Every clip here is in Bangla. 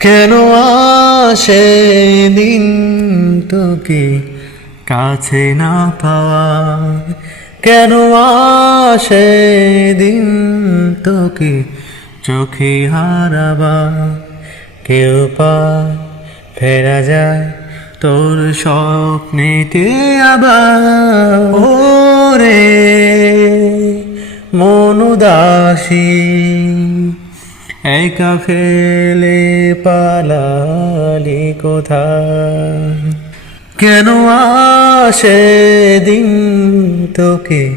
কেন আসে দিন তোকে কাছে না পাওয়া কেন আসে দিন তোকে চোখে হারাবা কেউ পায় ফেরা যায় তোর স্বপ্নেতে আবার? ওরে মনুদাসী একা ফেলে পালালি কোথায়? কেন আসে দিন তোকে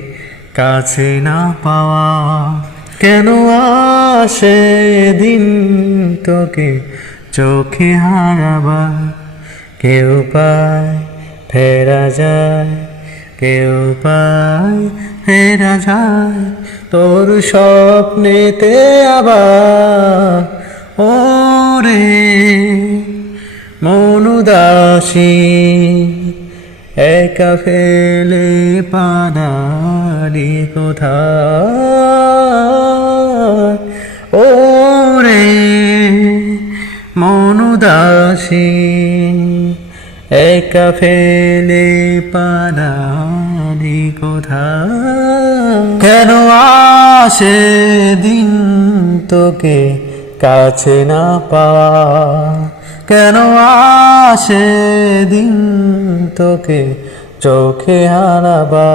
কাছে না পাওয়া? কেন আসে দিন তোকে চোখে হারাবা? কেউ পায়, ফেরা যায়, কেউ পায় ফেরা যায় তোর স্বপ্নেতে আবার, ওরে মনুদাসী একা ফেলে পানালি কোথায়? ওরে মনুদাসী একা ফেলে পানালি কোথা কেন আসে দিন তোকে কাছে না পাওয়া কেন আসে দিন তোকে চোখে হারাবা